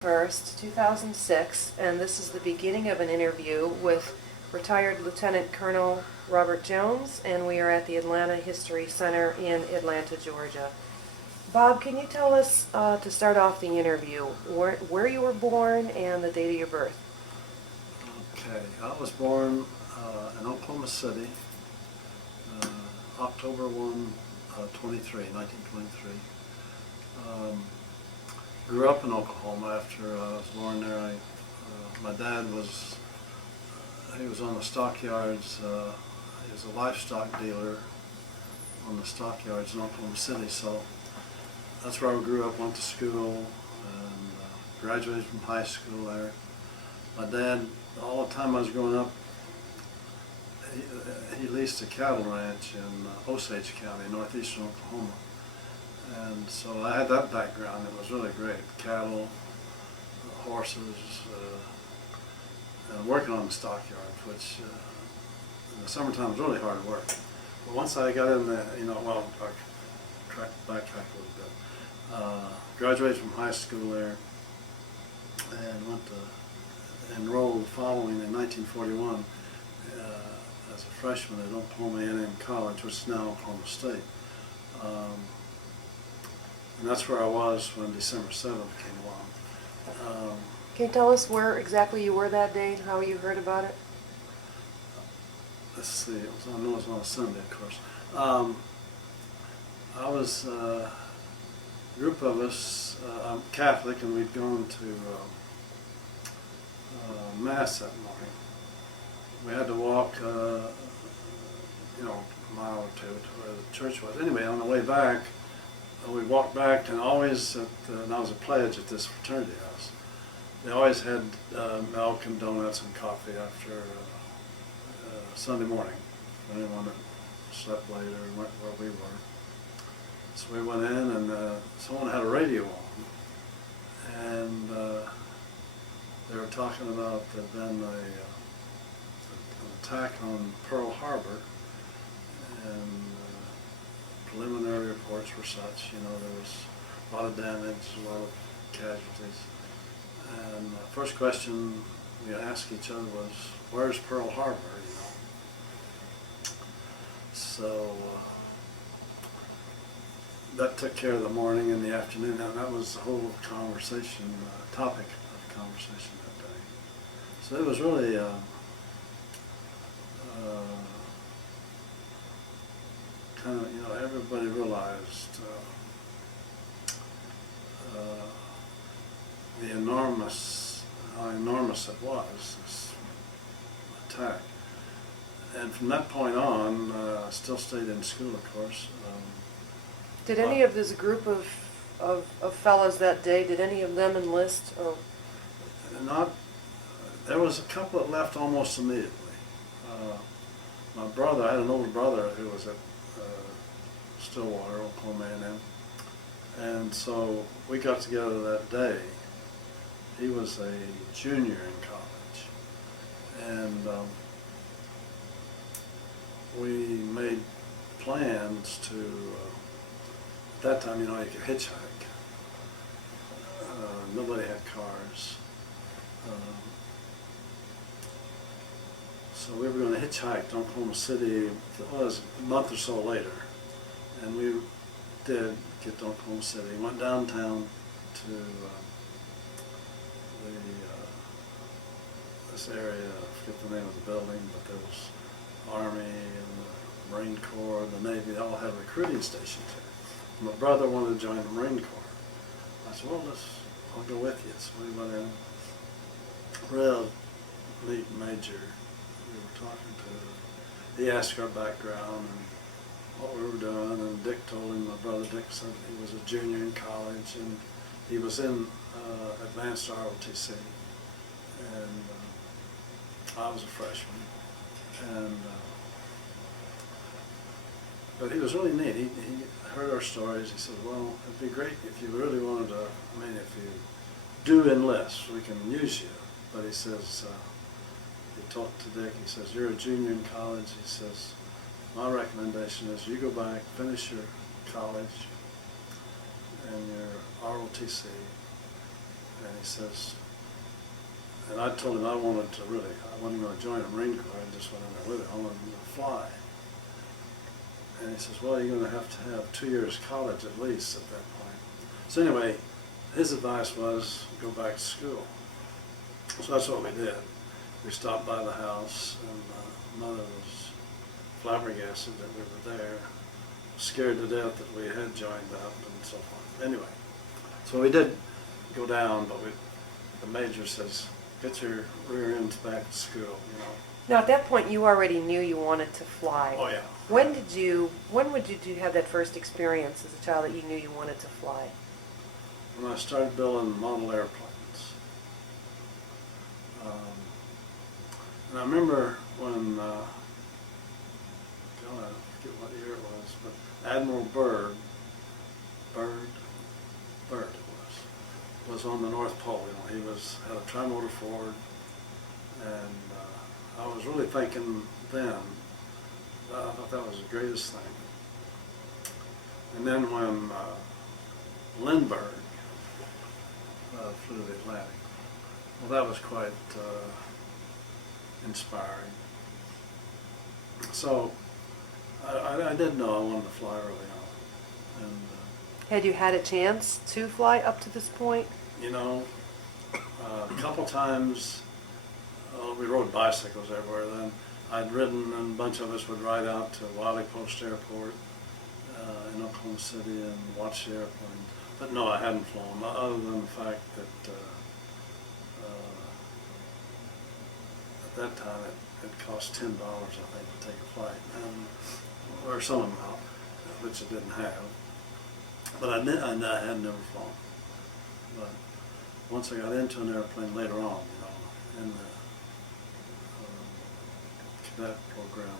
1st, 2006, and this is the beginning of an interview with retired Lieutenant Colonel Robert Jones, and we are at the Atlanta History Center in Atlanta, Georgia. Bob, can you tell us, to start off the interview, where you were born and the date of your birth? Okay, I was born in Oklahoma City, October 1, 1923. Grew up in Oklahoma after I was born there. My dad was, he was on the stockyards. He was a livestock dealer on the stockyards in Oklahoma City, so that's where I grew up, went to school, and graduated from high school there. My dad, all the time I was growing up, he leased a cattle ranch in Osage County, northeastern Oklahoma. And so I had that background. It was really great. Cattle, horses, and working on the stockyard, which in the summertime was really hard work. But once I got in the, well, I'll backtrack a little bit. Graduated from high school there and went to enrolled following in 1941 as a freshman at Oklahoma A&M College, which is now Oklahoma State. And that's where I was when December 7th came along. Can you tell us where exactly you were that day and how you heard about it? Let's see, I know it was on a Sunday, of course. I was, a group of us, I'm Catholic, and we'd gone to Mass that morning. We had to walk, a mile or two to where the church was. Anyway, on the way back, we walked back, and always, and I was a pledge at this fraternity house. They always had milk and donuts and coffee after Sunday morning for anyone that slept late or went where we were. So we went in, and someone had a radio on, and they were talking about an attack on Pearl Harbor, and preliminary reports were such, there was a lot of damage, a lot of casualties. And the first question we asked each other was, where's Pearl Harbor, So that took care of the morning and the afternoon, and that was the whole conversation, topic of conversation that day. So it was really kind of, everybody realized how enormous it was, this attack. And from that point on, I still stayed in school, of course. Did any of this group of fellas that day, did any of them enlist? Or? There was a couple that left almost immediately. My brother, I had an older brother who was at Stillwater, Oklahoma A&M, and so we got together that day. He was a junior in college, and we made plans to, at that time, you could hitchhike. Nobody had cars. So we were going to hitchhike to Oklahoma City. It was a month or so later, and we did get to Oklahoma City. Went downtown to this area. I forget the name of the building, but there was Army and the Marine Corps, the Navy. They all had recruiting stations here. My brother wanted to join the Marine Corps. I said, well, I'll go with you. So we went in. Real neat major. We were talking to. He asked our background and what we were doing, and Dick told him, my brother Dick said he was a junior in college, and he was in advanced ROTC, and I was a freshman. And but he was really neat. He heard our stories. He said, well, it'd be great if you really wanted to, if you do enlist, we can use you. But he says, he talked to Dick, he says, you're a junior in college. He says, my recommendation is you go back, finish your college and your ROTC, And he says, and I told him I wasn't going to join the Marine Corps, I just went in there with it, I wanted to fly. And he says, well, you're going to have 2 years college at least at that point. So anyway, his advice was go back to school. So that's what we did. We stopped by the house, and Mother was flabbergasted that we were there, scared to death that we had joined up and so forth. Anyway, so we did go down, but the major says, get your rear ends back to school, you know. Now, at that point, you already knew you wanted to fly. Oh yeah. When would you have that first experience as a child that you knew you wanted to fly? When I started building model airplanes. And I remember when, God, I forget what year it was, but Admiral Byrd it was on the North Pole. You know, he had a tri-motor Ford, and I was really thinking then, I thought that was the greatest thing. And then when Lindbergh flew the Atlantic, well, that was quite inspiring. So I did know I wanted to fly early on. And Had you had a chance to fly up to this point? you know, a couple times we rode bicycles everywhere then. I'd ridden, and a bunch of us would ride out to Wiley Post Airport in Oklahoma City and watch the airplane. But no, I hadn't flown, other than the fact that at that time it cost $10, I think, to take a flight, or some amount, which I didn't have. But I had never flown. But once I got into an airplane later on, you know, in the cadet program,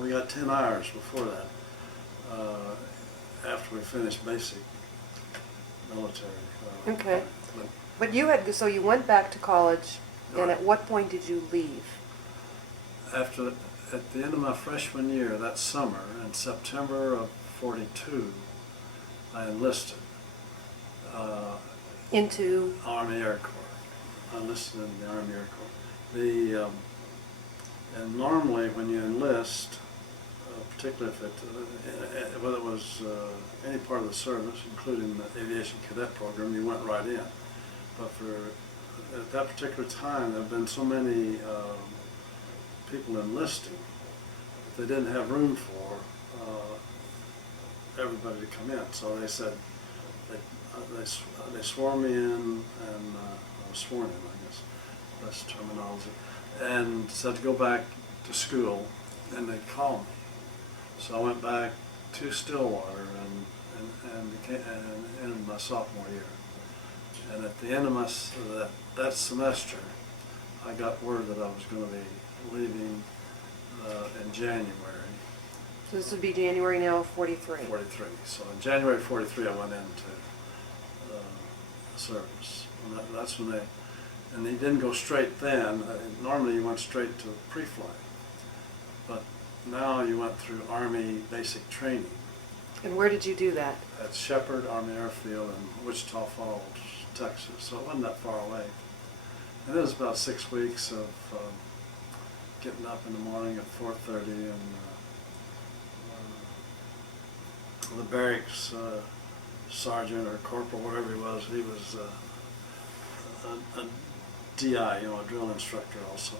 we got 10 hours before that, after we finished basic military. Okay. But so you went back to college, and at what point did you leave? At the end of my freshman year, that summer, in September of '42, I enlisted. Into? Army Air Corps. I enlisted in the Army Air Corps. And normally when you enlist, particularly if whether it was any part of the service, including the aviation cadet program, you went right in. But at that particular time, there have been so many people enlisting that they didn't have room for everybody to come in. So they said, they swore me in, and I was sworn in, I guess, that's the terminology, and said to go back to school, and they'd call me. So I went back to Stillwater and in my sophomore year. And at the end of that semester, I got word that I was going to be leaving in January. So this would be January now of '43. '43. So in January '43, I went into service. And that's when and they didn't go straight then. Normally you went straight to pre-flight. But now you went through Army basic training. And where did you do that? At Shepherd Army Airfield in Wichita Falls, Texas. So it wasn't that far away. And it was about 6 weeks of getting up in the morning at 4:30, and the barracks sergeant or corporal, whatever he was a DI, you know, a drill instructor also,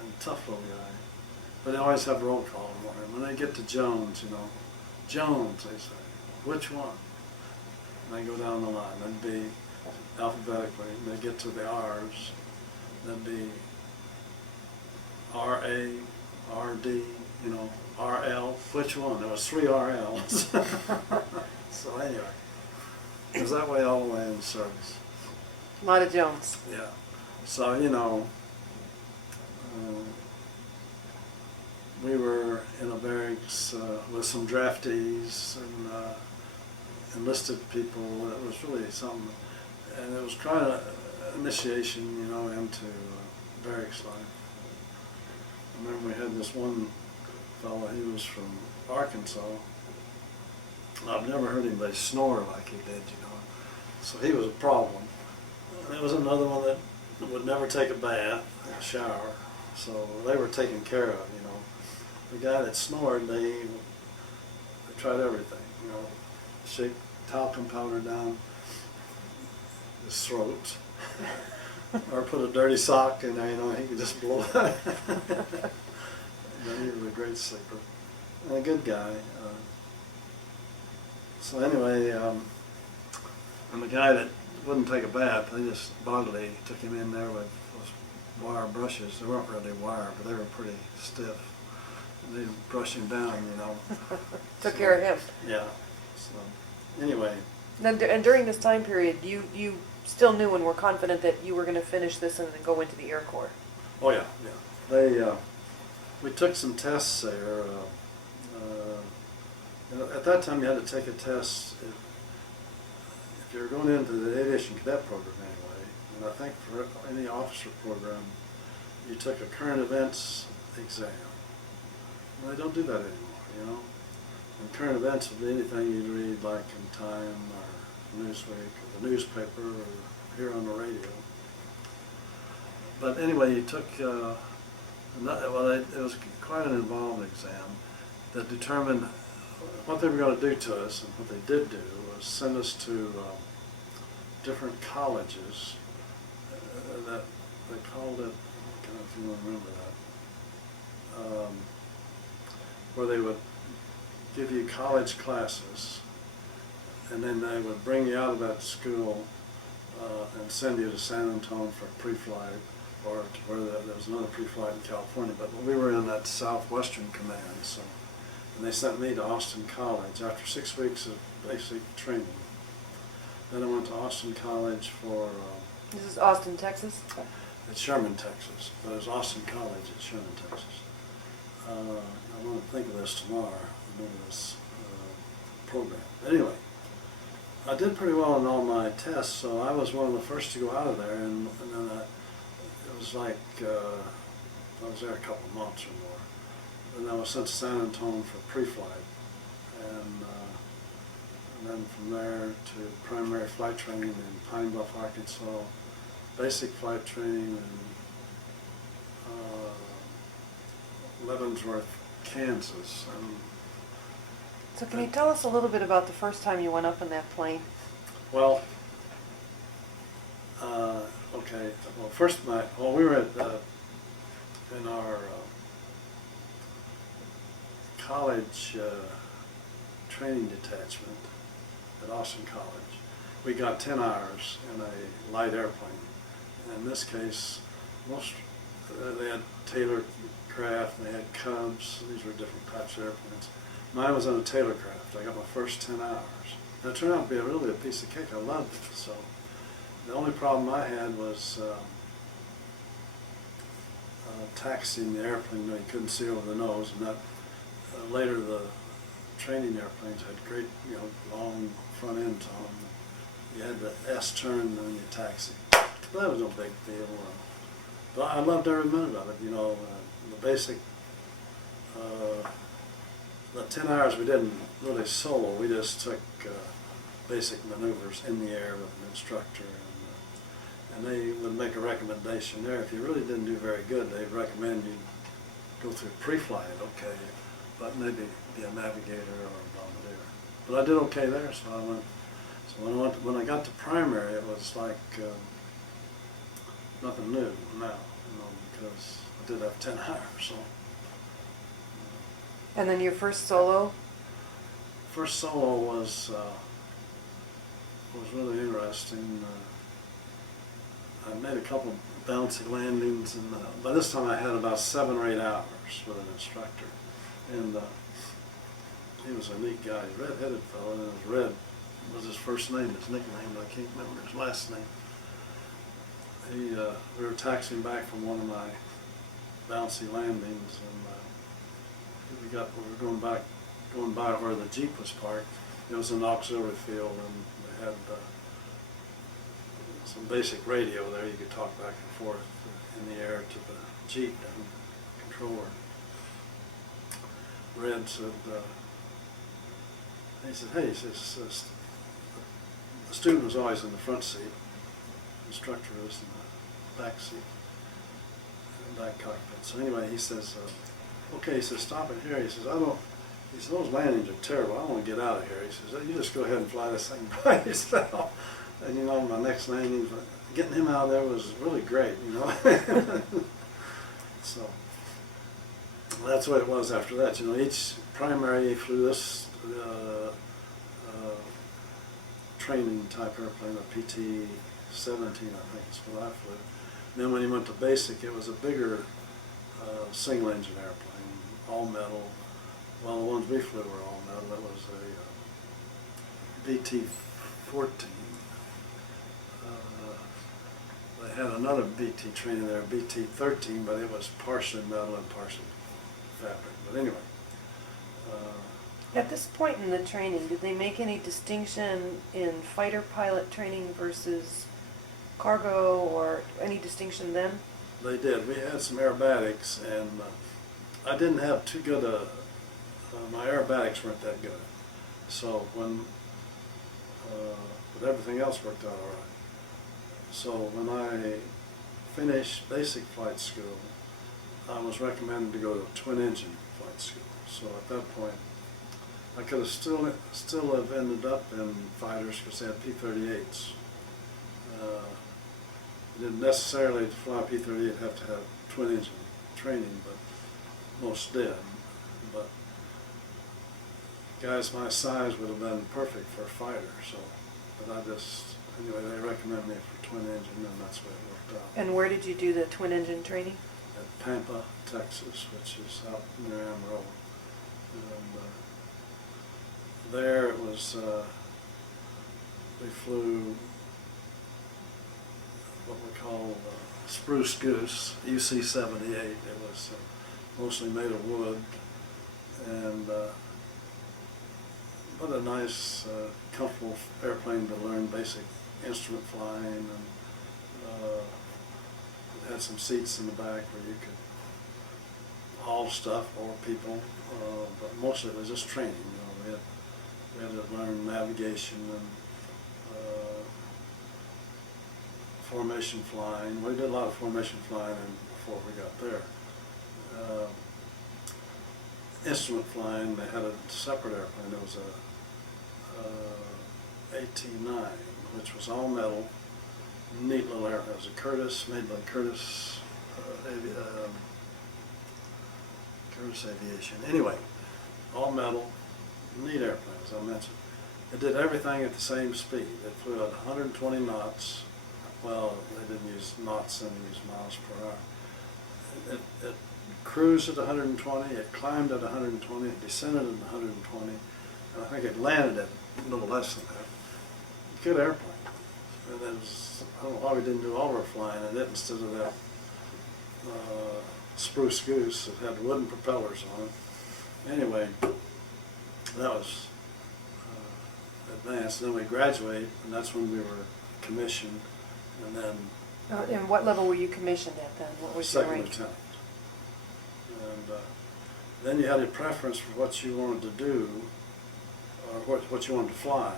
and tough little guy. But they always have roll call in the morning. When they get to Jones, you know, Jones, they say, which one? And they go down the line. That'd be alphabetically. And they get to the R's. That'd be R-A, R-D, you know, R-L. Which one? There was 3 R-Ls. So anyway, it was that way all the way in the service. A lot of Jones. Yeah. So, you know, we were in a barracks with some draftees and enlisted people. It was really something, and it was kind of initiation, you know, into barracks life. I remember we had this one fellow, he was from Arkansas. I've never heard anybody snore like he did, you know. So he was a problem. And there was another one that would never take a bath, a shower. So they were taken care of, you know. The guy that snored, they tried everything, you know, shake talcum powder down his throat, or put a dirty sock in there, you know, he could just blow it. And he was a great sleeper and a good guy. So anyway, and the guy that wouldn't take a bath, they just bodily took him in there with those wire brushes. They weren't really wire, but they were pretty stiff. And they'd brush him down, you know. Took care of him. Yeah. So anyway. And during this time period, you still knew and were confident that you were going to finish this and then go into the Air Corps. Oh yeah, yeah. They we took some tests there. At that time, you had to take a test if you were going into the aviation cadet program anyway. And I think for any officer program, you took a current events exam. Well, they don't do that anymore, you know. And current events would be anything you'd read like in Time or Newsweek or the newspaper or hear on the radio. But anyway, you took, it was quite an involved exam that determined what they were going to do to us, and what they did do was send us to different colleges that they called it, I don't know if you remember that, where they would give you college classes, and then they would bring you out of that school and send you to San Antonio for pre-flight, or to where there was another pre-flight in California, but we were in that Southwestern Command, so, and they sent me to Austin College after 6 weeks of basic training. Then I went to Austin College for... This is Austin, Texas? It's Sherman, Texas, but it's Austin College at Sherman, Texas. I want to think of this tomorrow, remember this program. Anyway, I did pretty well on all my tests, so I was one of the first to go out of there, and then it was like, I was there a couple of months or more. And I was sent to San Antonio for pre-flight, and then from there to primary flight training in Pine Bluff, Arkansas, basic flight training in Leavenworth, Kansas. So can you tell us a little bit about the first time you went up in that plane? Well, okay. Well, first we were at in our college training detachment at Austin College. We got 10 hours in a light airplane. In this case, they had Taylor craft, and they had Cubs. These were different types of airplanes. Mine was on a Taylor craft. I got my first 10 hours. And it turned out to be really a piece of cake. I loved it. So the only problem I had was taxiing the airplane. You know, you couldn't see over the nose, and that later the training airplanes had great, you know, long front ends on them. You had the S turn when you taxi. But that was no big deal. But I loved every minute of it. You know, the basic. The 10 hours we didn't really solo. We just took basic maneuvers in the air with an instructor, and they would make a recommendation there. If you really didn't do very good, they'd recommend you go through pre-flight, okay, but maybe be a navigator or a bombardier. But I did okay there, so I went. So when I got to primary, it was like nothing new now, you know, because I did have 10 hours. So. And then your first solo? First solo was really interesting. I made a couple bouncy landings, and by this time I had about 7 or 8 hours with an instructor. And he was a neat guy, a red-headed fellow, and his Red was his first name, his nickname, but I can't remember his last name. We were taxiing back from one of my bouncy landings, and we were going by where the Jeep was parked. It was an auxiliary field, and they had some basic radio there. You could talk back and forth in the air to the Jeep and controller. Red said, he said, hey, he says, the student was always in the front seat, the instructor was in the back seat, back cockpit. So anyway, he says, okay, he says, stop it here. He says, he says, those landings are terrible. I don't want to get out of here. He says, you just go ahead and fly this thing by yourself. And you know, my next landing, getting him out of there was really great, you know. So that's what it was after that. You know, each primary flew this training type airplane, a PT-17, I think is what I flew. And then when he went to basic, it was a bigger single engine airplane, all metal. Well, the ones we flew were all metal. It was a VT-14. They had another VT training there, VT-13, but it was partially metal and partially fabric. But anyway. At this point in the training, did they make any distinction in fighter pilot training versus cargo, or any distinction then? They did. We had some aerobatics, and I didn't have too good my aerobatics weren't that good. So but everything else worked out all right. So when I finished basic flight school, I was recommended to go to twin engine flight school. So at that point, I could have still have ended up in fighters because they had P-38s. You didn't necessarily, to fly a P-38, have to have twin engine training, but most did. But guys my size would have been perfect for a fighter. So, but anyway, they recommended me for twin engine, and that's the way it worked out. And where did you do the twin engine training? At Pampa, Texas, which is out near Merrill. And there it was, we flew what we call Spruce Goose, UC-78. It was mostly made of wood, and what a nice, comfortable airplane to learn basic instrument flying, and it had some seats in the back where you could haul stuff or people, but mostly it was just training. You know, we had to learn navigation and formation flying. We did a lot of formation flying before we got there. Instrument flying, they had a separate airplane. There was a AT-9, which was all metal, neat little airplane. It was a Curtiss, made by Curtiss Aviation. Anyway, all metal, neat airplane, as I mentioned. It did everything at the same speed. It flew at 120 knots. Well, they didn't use knots, and they used miles per hour. It cruised at 120, it climbed at 120, it descended at 120, and I think it landed at a little less than that. Good airplane. And it was, I don't know why we didn't do all our flying in it instead of that Spruce Goose that had wooden propellers on it. Anyway, that was advanced. Then we graduated, and that's when we were commissioned, and then And what level were you commissioned at then? What was your second rank? lieutenant. And then you had a preference for what you wanted to do, or what you wanted to fly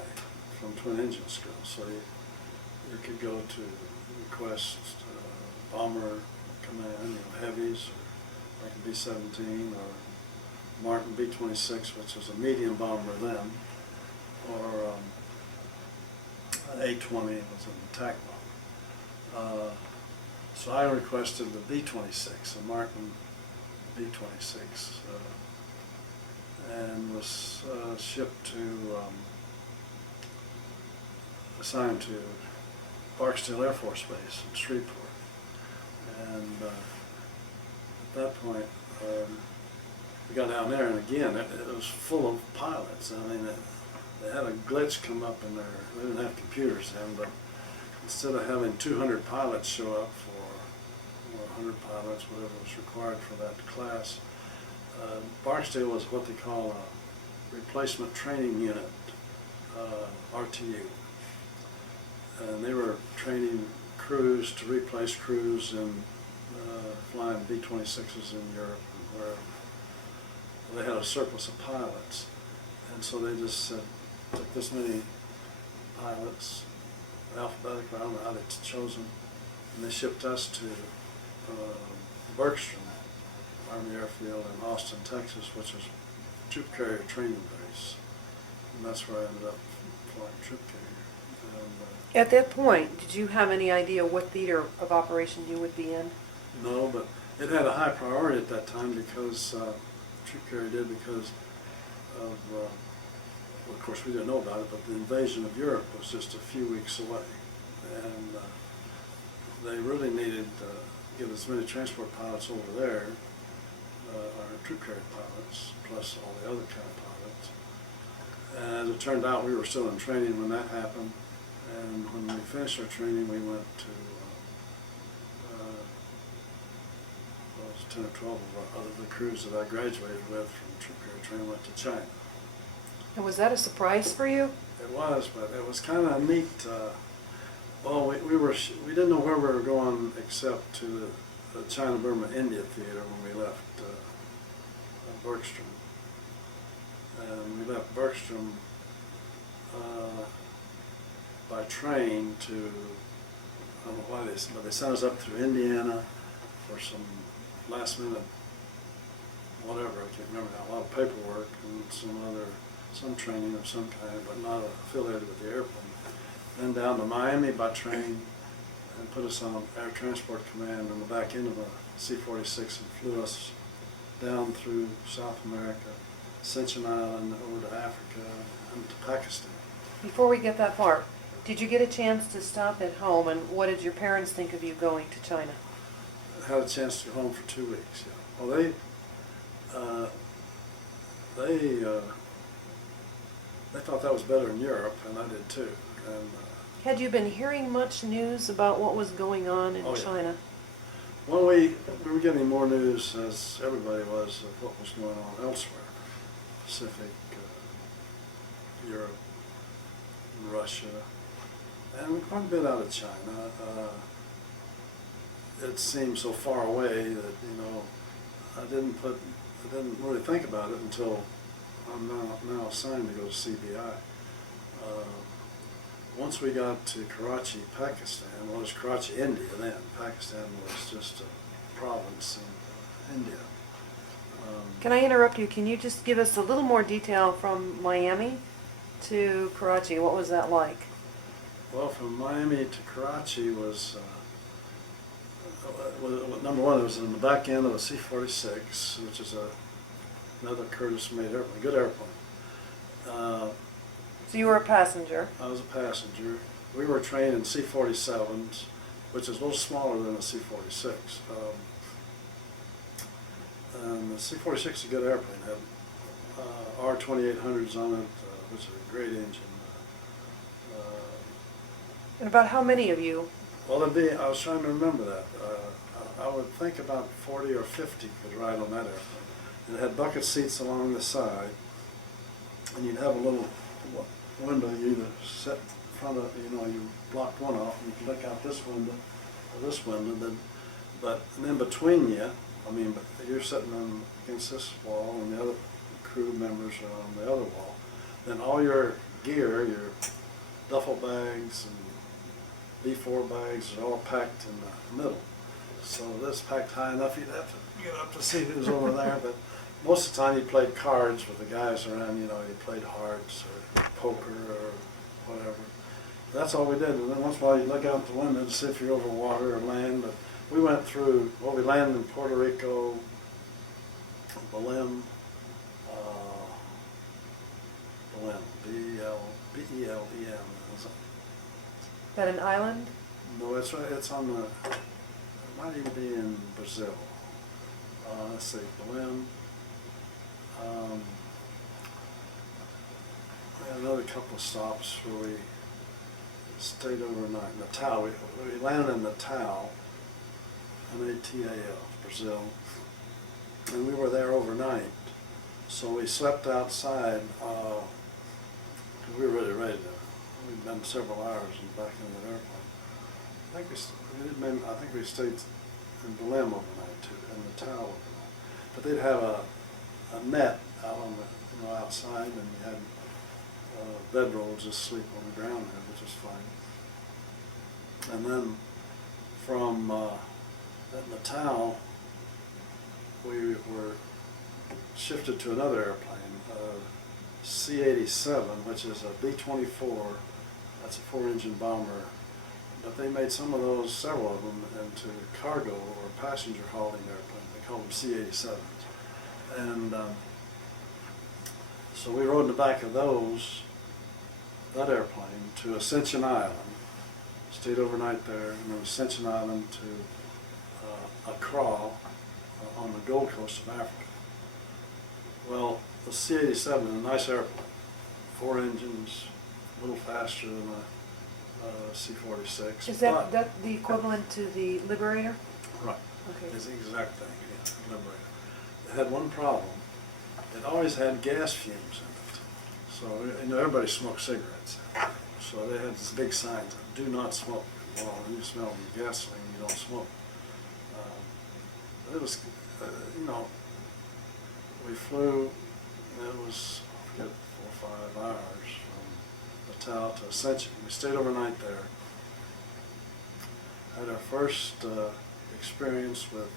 from twin engine school. So you could go to request bomber command, you know, heavies, or like a B-17, or Martin B-26, which was a medium bomber then, or A-20 was an attack bomber. So I requested the B-26, a Martin B-26, and was shipped to, assigned to Barksdale Air Force Base in Shreveport. And at that point, we got down there, and again, it was full of pilots. I mean, they had a glitch come up in there. They didn't have computers then, but instead of having 200 pilots show up for 100 pilots, whatever was required for that class, Barksdale was what they call a replacement training unit, RTU. And they were training crews to replace crews in flying B-26s in Europe and wherever. They had a surplus of pilots, and so they just said, took this many pilots, alphabetically, I don't know how they chose them, and they shipped us to Bergstrom Army Airfield in Austin, Texas, which is a troop carrier training base, and that's where I ended up flying troop carrier. And, At that point, did you have any idea what theater of operation you would be in? no, but it had a high priority at that time because troop carrier did because of, well, of course we didn't know about it, but the invasion of Europe was just a few weeks away, and they really needed to get as many transport pilots over there, our troop carrier pilots, plus all the other kind of pilots. And as it turned out, we were still in training when that happened, and when we finished our training, we went to 10 or 12 of the crews that I graduated with from troop carrier training went to China. And was that a surprise for you? It was, but it was kind of neat. Well, we didn't know where we were going except to the China-Burma-India theater when we left Bergstrom. And we left Bergstrom by train to, I don't know why but they sent us up through Indiana for some last minute, whatever, I can't remember now, a lot of paperwork and some training of some kind, but not affiliated with the airplane. Then down to Miami by train and put us on Air Transport Command on the back end of a C-46 and flew us down through South America, Ascension Island, over to Africa, and to Pakistan. Before we get that far, did you get a chance to stop at home, and what did your parents think of you going to China? I had a chance to go home for 2 weeks, yeah. Well, they thought that was better in Europe, and I did too. And, Had you been hearing much news about what was going on in Oh, yeah. China? well, we were getting more news, as everybody was, of what was going on elsewhere. Pacific, Europe, Russia, and quite a bit out of China. It seemed so far away that, I didn't really think about it until I'm now assigned to go to CBI. Once we got to Karachi, Pakistan, well, it was Karachi, India then. Pakistan was just a province in India. Can I interrupt you? Can you just give us a little more detail from Miami to Karachi? What was that like? Well, from Miami to Karachi was, number one, it was in the back end of a C-46, which is another Curtiss-made airplane, good airplane. So you were a passenger. I was a passenger. We were trained in C-47s, which is a little smaller than a C-46. And the C-46 is a good airplane. It had R-2800s on it, which is a great engine. And about how many of you? Well, I was trying to remember that. I would think about 40 or 50 could ride on that airplane. It had bucket seats along the side, and you'd have a little window you either set in front of, you blocked one off, and you could look out this window or this window, and then between you, you're sitting against this wall, and the other crew members are on the other wall. Then all your gear, your duffel bags and B4 bags are all packed in the middle. So this packed high enough you'd have to get up to see who's over there. But most of the time you played cards with the guys around, you played hearts or poker or whatever. That's all we did. And then once in a while you look out the window to see if you're over water or land. But we went through, we landed in Puerto Rico, Belem, B-E-L-E-M. Is that an island? No, it's right. It's on the. It might even be in Brazil. Let's see, Belem. We had another couple of stops where we stayed overnight. Natal. We landed in Natal, N-A-T-A-L, Brazil, and we were there overnight. So we slept outside. We were really ready to. We'd been several hours back in that airplane. I think we stayed in Belem overnight too, in Natal overnight. But they'd have a net out on the outside, and you had bedroll, just sleep on the ground there, which was fine. And then from at Natal, we were shifted to another airplane, C-87, which is a B-24. That's a 4-engine bomber. But they made some of those, several of them, into cargo or passenger hauling airplanes. They call them C-87s. And so we rode in the back of that airplane to Ascension Island, stayed overnight there, and then Ascension Island to Accra on the Gold Coast of Africa. Well, the C-87 is a nice airplane, 4 engines, a little faster than a C-46. Is that the equivalent to the Liberator? Right. Okay. It's the exact thing, yeah, Liberator. It had one problem. It always had gas fumes in it. So, you know, everybody smoked cigarettes. So they had these big signs, do not smoke. Well, when you smell gasoline, you don't smoke. It was, you know, we flew, it was, I forget, 4 or 5 hours from Natal to Ascension. We stayed overnight there. Had our first experience with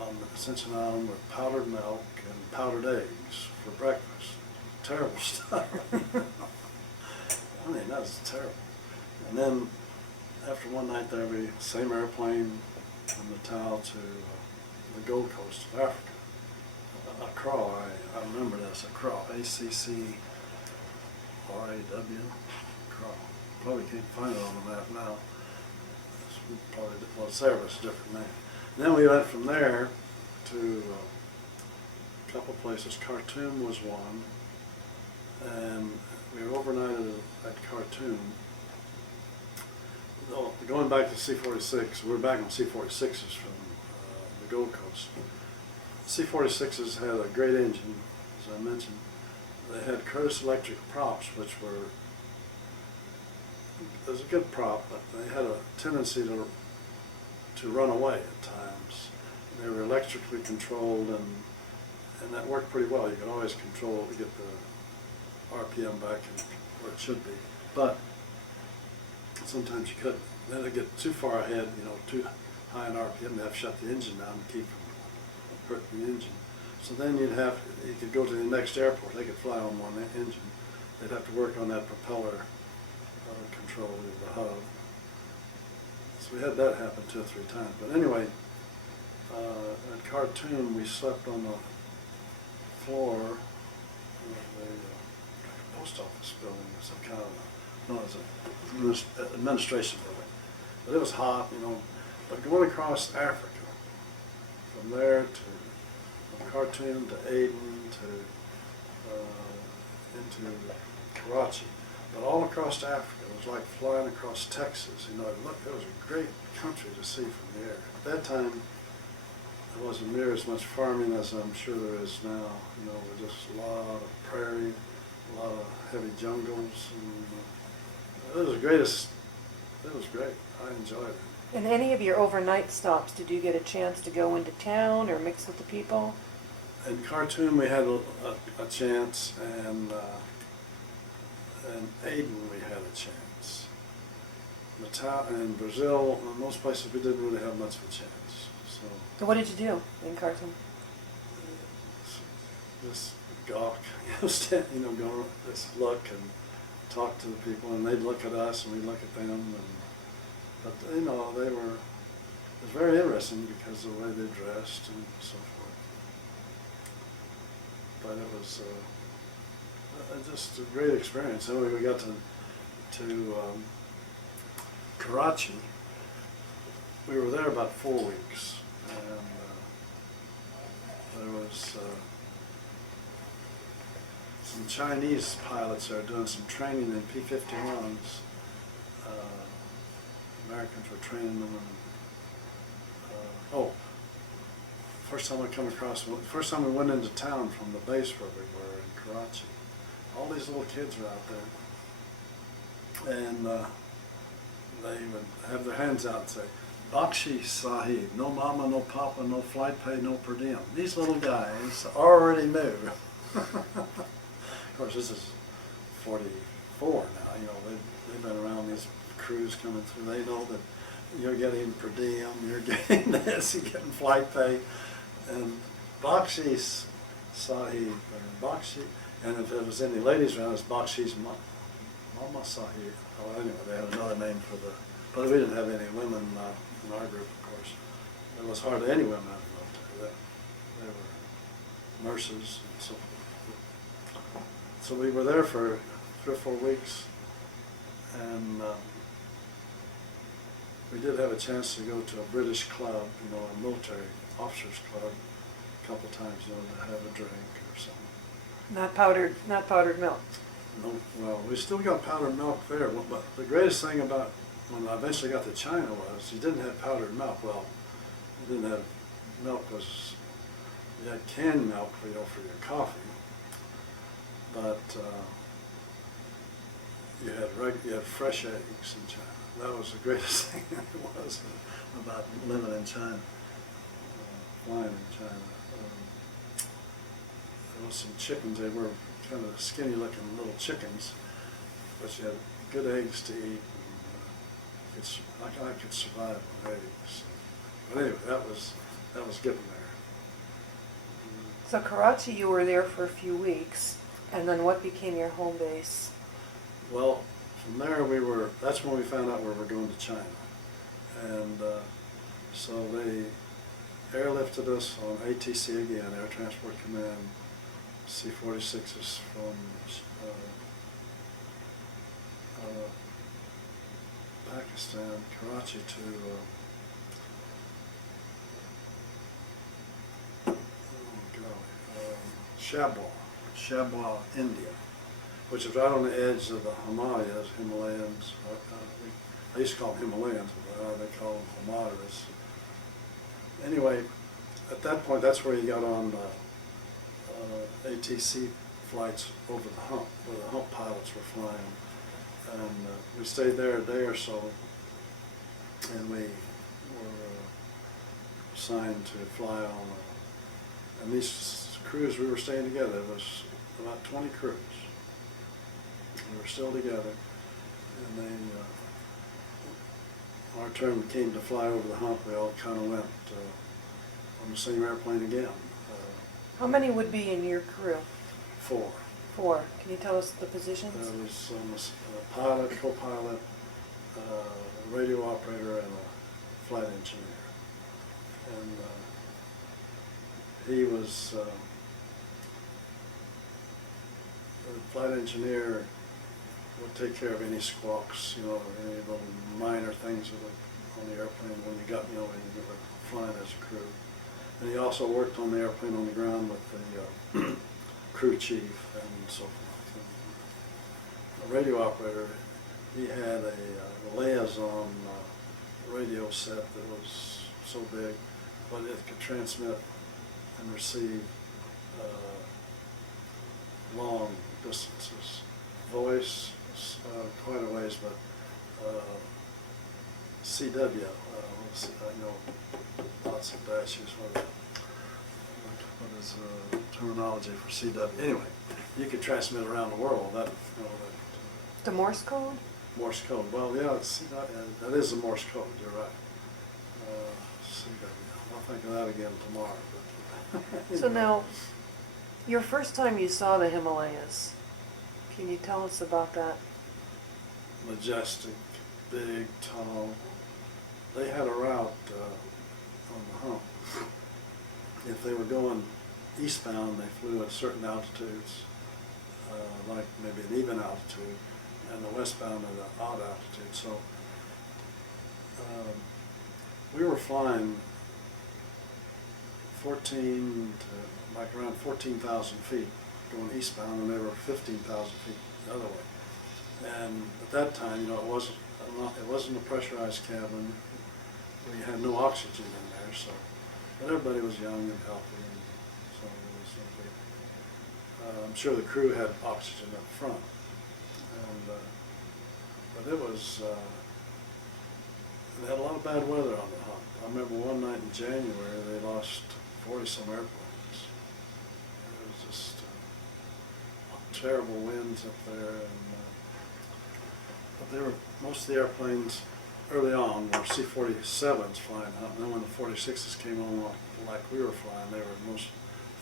on Ascension Island with powdered milk and powdered eggs for breakfast. Terrible stuff. I mean, that was terrible. And then after one night there, we same airplane from Natal to the Gold Coast of Africa. Accra, I remember that's Accra, A-C-C-R-A-W, Accra. Probably can't find it on the map now. Probably, well, it's there, but it's a different name. And then we went from there to a couple places. Khartoum was one, and we were overnighted at Khartoum. No, going back to C-46, we're back on C-46s from the Gold Coast. C-46s had a great engine, as I mentioned. They had Curtis electric props, which were, it was a good prop, but they had a tendency to run away at times. They were electrically controlled, and that worked pretty well. You could always control to get the RPM back in where it should be. But sometimes you couldn't. Then it'd get too far ahead, you know, too high in RPM, they have to shut the engine down to keep from hurting the engine. So then you could go to the next airport. They could fly on one engine. They'd have to work on that propeller control of the hub. So we had that happen 2 or 3 times. But anyway, at Khartoum, we slept on the floor of the post office building or some kind of, no, it was an administration building. But it was hot, you know. But going across Africa, from there from Khartoum to Aden to into Karachi, but all across Africa, it was like flying across Texas. You know, it was a great country to see from the air. At that time, there wasn't near as much farming as I'm sure there is now. You know, there was just a lot of prairie, a lot of heavy jungles, and it was the greatest. It was great. I enjoyed it. In any of your overnight stops, did you get a chance to go into town or mix with the people? In Khartoum, we had a chance, and in Aden, we had a chance. Natal and Brazil, in most places, we didn't really have much of a chance. So what did you do in Khartoum? Just gawk, you know, go, just look and talk to the people, and they'd look at us, and we'd look at them. But you know, it was very interesting because of the way they dressed and so forth. But it was just a great experience. Anyway, we got to Karachi. We were there about 4 weeks, and there was some Chinese pilots there doing some training in P-51s. Americans were training them. And, first time we went into town from the base where we were in Karachi. All these little kids were out there, and they would have their hands out and say, "Bakshi Sahib, no mama, no papa, no flight pay, no per diem." These little guys already knew. Of course, this is 44 now. You know, they've been around these crews coming through. They know that you're getting per diem, you're getting this, you're getting flight pay, and baksheesh sahib, or baksheesh, and if there was any ladies around, it's baksheesh mama sahib. Oh, anyway, they had another name for the, but we didn't have any women in our group, of course. There was hardly any women out in the military. They were nurses and so forth. So we were there for 3 or 4 weeks, and we did have a chance to go to a British club, you know, a military officers club, a couple times, you know, to have a drink or something. Not powdered milk. No, well, we still got powdered milk there, but the greatest thing about when I eventually got to China was you didn't have powdered milk. Well, you didn't have milk, was you had canned milk for, you know, for your coffee, but you had fresh eggs in China. That was the greatest thing it was about living in China, flying in China. There was some chickens. They were kind of skinny-looking little chickens, but you had good eggs to eat. And, I could survive on eggs. But anyway, that was getting there. So Karachi, you were there for a few weeks, and then what became your home base? Well, from there that's when we found out we were going to China. And so they airlifted us on ATC again, Air Transport Command, C-46s from Pakistan, Karachi to Chabua, India, which is right on the edge of the Himalayas. I used to call them Himalayans, but they call them Marauders. Anyway, at that point, that's where you got on ATC flights over the hump, where the hump pilots were flying. And we stayed there a day or so, and we were assigned to fly on and these crews, we were staying together. It was about 20 crews. We were still together, and then our turn came to fly over the hump. We all kind of went on the same airplane again. How many would be in your crew? 4. 4. Can you tell us the positions? There was a pilot, co-pilot, a radio operator, and a flight engineer. And he was, the flight engineer would take care of any squawks, you know, any little minor things that were on the airplane when you got, you know, when you were flying as a crew. And he also worked on the airplane on the ground with the crew chief and so forth. And the radio operator, he had a liaison radio set that was so big, but it could transmit and receive long distances. Voice, quite a ways, but CW, you know, lots of dashes. What is terminology for CW? Anyway, you could transmit around the world. That, you know, The Morse code? Morse code. Well, yeah, that is the Morse code. You're right. CW. I'll think of that again tomorrow. But So now, your first time you saw the Himalayas, can you tell us about that? Majestic, big, tall. They had a route on the hump. If they were going eastbound, they flew at certain altitudes, like maybe an even altitude, and the westbound at an odd altitude. So we were flying 14 to like around 14,000 feet going eastbound, and they were 15,000 feet the other way. And at that time, you know, it wasn't a pressurized cabin. We had no oxygen in there, so, but everybody was young and healthy, and so it was. I'm sure the crew had oxygen up front, and but it was. They had a lot of bad weather on the hump. I remember one night in January they lost 40-some airplanes. It was just terrible winds up there, and but they were, most of the airplanes early on were C-47s flying Hunt. And then when the 46s came on like we were flying, they were most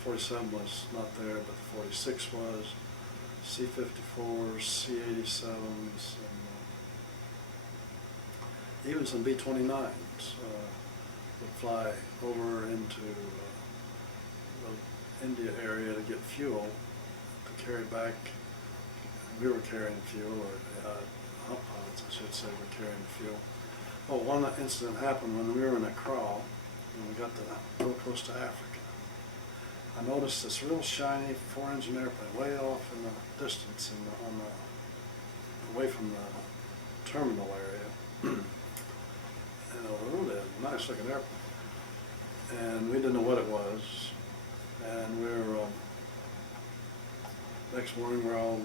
47 was not there, but the 46 was, C-54s, C-87s, and even some B-29s would fly over into the India area to get fuel to carry back. We were carrying fuel, or hump pilots, I should say, were carrying fuel. Oh, one incident happened when we were in a crawl, and we got to real close to Africa. I noticed this real shiny 4-engine airplane way off in the distance, away from the terminal area. And a really nice looking airplane. And we didn't know what it was. And we were, next morning we're all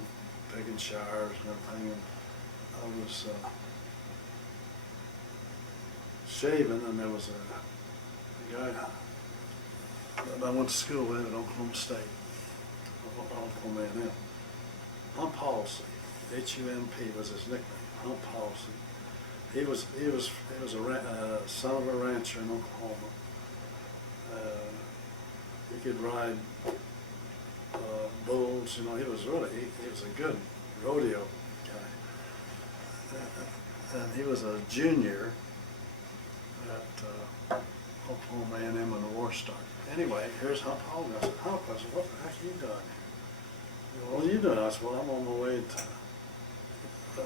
taking showers and everything. And I was shaving, and there was a guy that I went to school with at Oklahoma State, Oklahoma A&M. Hump Policy, H-U-M-P was his nickname, Hump Policy. He was a son of a rancher in Oklahoma. He could ride bulls, you know. He was a good rodeo guy. And he was a junior at Oklahoma A&M when the war started. Anyway, here's Hump Hogan. I said, Hump, I said, what the heck are you doing here? What are you doing? I said, well, I'm on my way to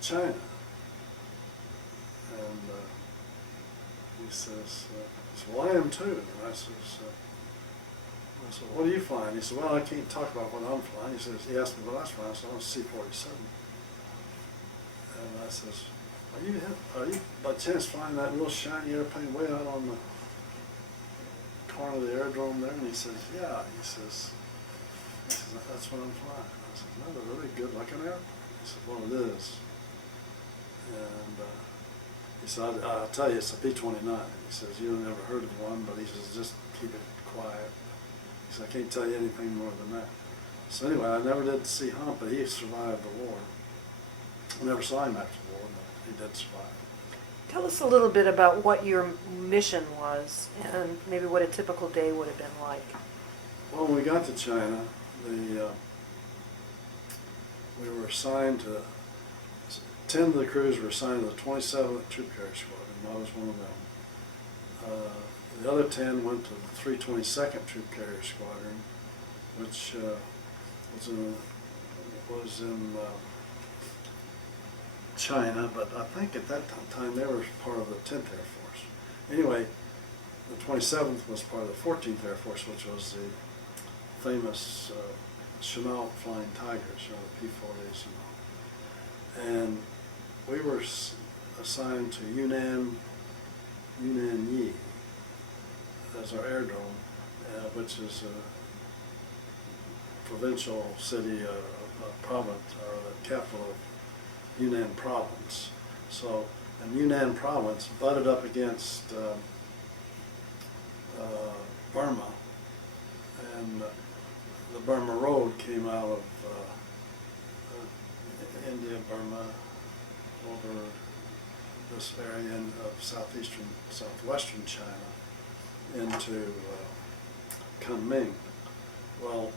China. And he says, well, I am too. And I said, what are you flying? He said, well, I can't talk about what I'm flying. He asked me what I was flying. I said, I'm a C-47. And I says, are you by chance flying that real shiny airplane way out on the corner of the aerodrome there? And he says, yeah. He says, that's what I'm flying. I said, that's a really good looking airplane. He said, well, it is. And he said, I'll tell you, it's a B-29. He says, you've never heard of one, but he says, just keep it quiet. He said, I can't tell you anything more than that. So anyway, I never did see Hump, but he survived the war. I never saw him after the war, but he did survive. Tell us a little bit about what your mission was, and maybe what a typical day would have been like. Well, when we got to China, we were assigned to, 10 of the crews were assigned to the 27th Troop Carrier Squadron. I was one of them. The other 10 went to the 322nd Troop Carrier Squadron, which was in China, but I think at that time they were part of the 10th Air Force. Anyway, the 27th was part of the 14th Air Force, which was the famous Chinook Flying Tigers, you know, the P-40s and all. And we were assigned to Yunnan Yi as our airdrome, which is a provincial city, a province, or the capital of Yunnan province. So, and Yunnan province butted up against Burma, and the Burma Road came out of India, Burma, over this area of southwestern China into Kunming. Well,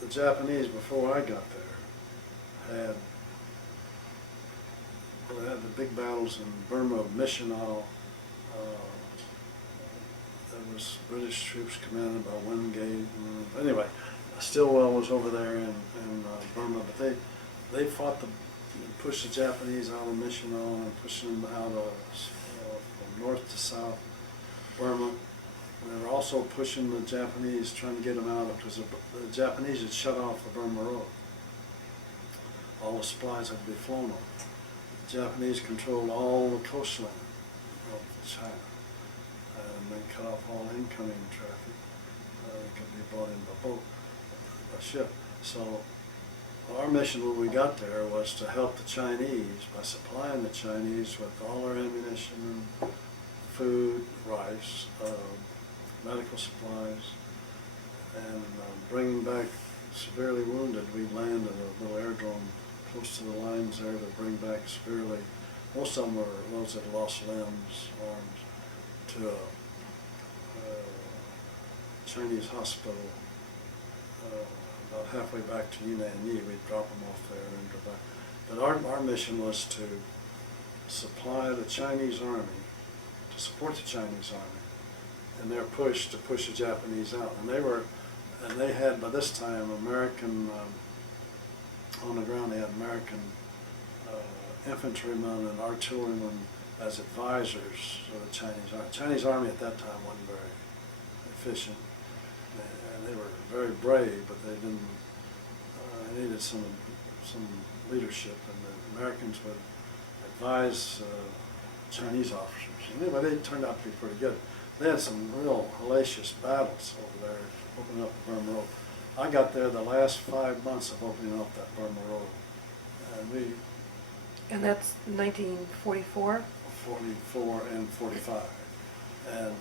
the Japanese, before I got there, they had the big battles in Burma, Missional. There was British troops commanded by Wingate. Anyway, Stilwell was over there in Burma, but they fought pushed the Japanese out of Missional and pushed them out of from north to south Burma. And they were also pushing the Japanese, trying to get them out, because the Japanese had shut off the Burma Road. All the supplies had to be flown over. The Japanese controlled all the coastline of China, and they cut off all incoming traffic. It could be brought in by boat, by ship. So our mission when we got there was to help the Chinese by supplying the Chinese with all their ammunition, food, rice, medical supplies, and bringing back severely wounded, we'd land at a little aerodrome close to the lines there to bring back severely. Most of them were those that lost limbs, arms, to a Chinese hospital. About halfway back to Yunnan, we'd drop them off there and then go back. But our mission was to supply the Chinese army, to support the Chinese army, and their push to push the Japanese out. And they had by this time American on the ground. They had American infantrymen and artillerymen as advisors of the Chinese army. Chinese army at that time wasn't very efficient, and they were very brave, but they didn't. They needed some leadership, and the Americans would advise Chinese officers. And anyway, they turned out to be pretty good. They had some real hellacious battles over there, opening up the Burma Road. I got there the last 5 months of opening up that Burma Road, And that's 1944? 44 and 45. And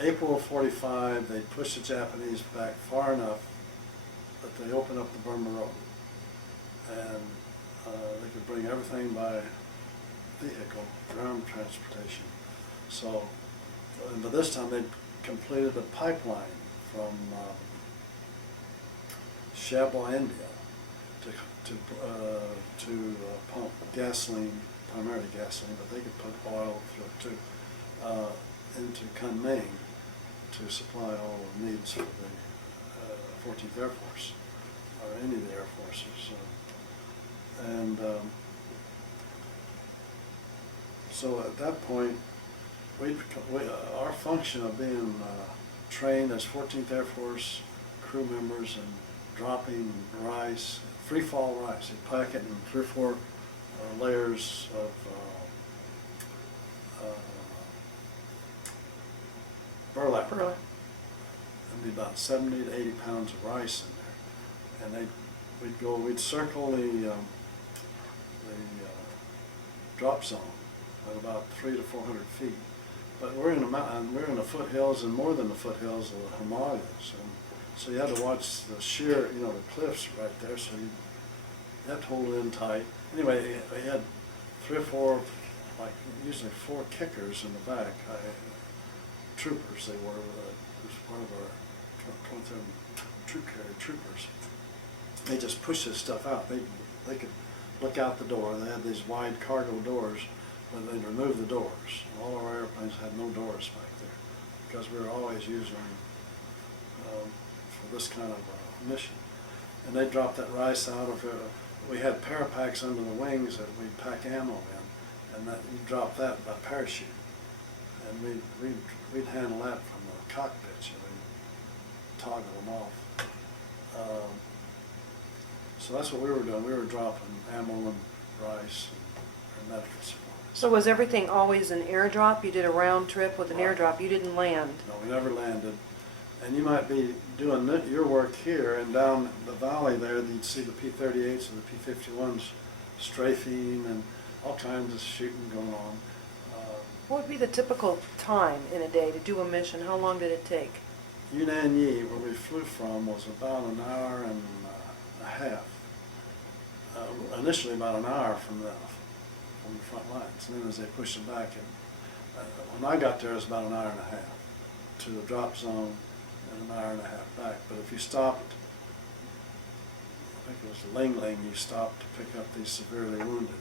April of 45, they pushed the Japanese back far enough that they opened up the Burma Road. And they could bring everything by vehicle, ground transportation. So, and by this time they'd completed a pipeline from Chabua, India, to pump gasoline, primarily gasoline, but they could put oil through it too, into Kunming to supply all the needs for the 14th Air Force, or any of the Air Forces. So at that point, our function of being trained as 14th Air Force crew members and dropping rice, free fall rice. You pack it in 3 or 4 layers of burlap. There'd be about 70 to 80 pounds of rice in there, and we'd circle the drop zone at about 300 to 400 feet. But we're in the mountain, we're in the foothills, and more than the foothills of the Himalayas. And so you had to watch the sheer, the cliffs right there, so you had to hold it in tight. Anyway, we had 3 or 4, like usually 4 kickers in the back, troopers they were, as part of our 23rd troop carrier troopers. They just pushed this stuff out. They could look out the door. They had these wide cargo doors, but they'd remove the doors. All of our airplanes had no doors back there because we were always using them for this kind of mission. And they dropped that rice out of we had parapacks under the wings that we'd pack ammo in, and that you drop that by parachute. And we'd handle that from the cockpits, and we'd toggle them off. So that's what we were doing. We were dropping ammo and rice and medical supplies. So was everything always an airdrop? You did a round trip with an airdrop. You didn't land? No, we never landed. And you might be doing your work here, and down the valley there, you'd see the P-38s and the P-51s strafing and all kinds of shooting going on. What would be the typical time in a day to do a mission? How long did it take? Yunnan, where we flew from, was about an hour and a half. Initially about an hour from the front lines, and then as they pushed them back, when I got there it was about an hour and a half to the drop zone and an hour and a half back. But if you stopped, I think it was Ling Ling, you stopped to pick up these severely wounded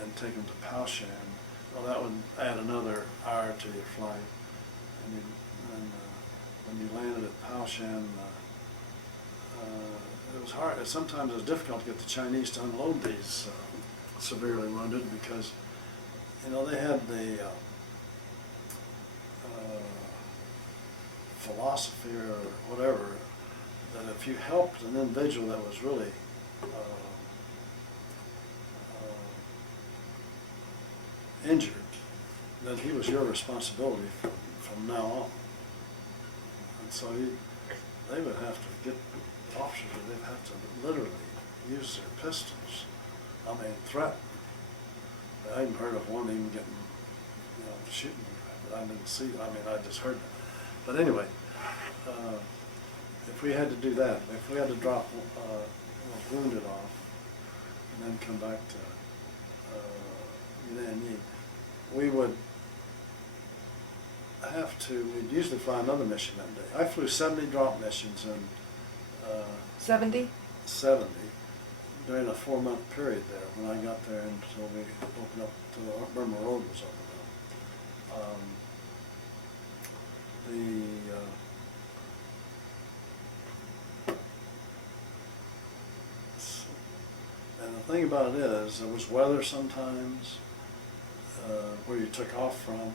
and take them to Paoshan, well, that would add another hour to your flight. And when you landed at Paoshan, it was hard. Sometimes it was difficult to get the Chinese to unload these severely wounded because, they had the philosophy or whatever that if you helped an individual that was really injured, then he was your responsibility from now on. And so they would have to get officers, they'd have to literally use their pistols. Threaten. I hadn't heard of one even getting, shooting, but I didn't see it. I just heard that. But anyway, if we had to do that, if we had to drop wounded off and then come back to Unani, we would have to, we'd usually fly another mission that day. I flew 70 drop missions in 70? 70 during a 4-month period there when I got there until we opened up, until Burma Road was opened up. And the thing about it is, there was weather sometimes where you took off from.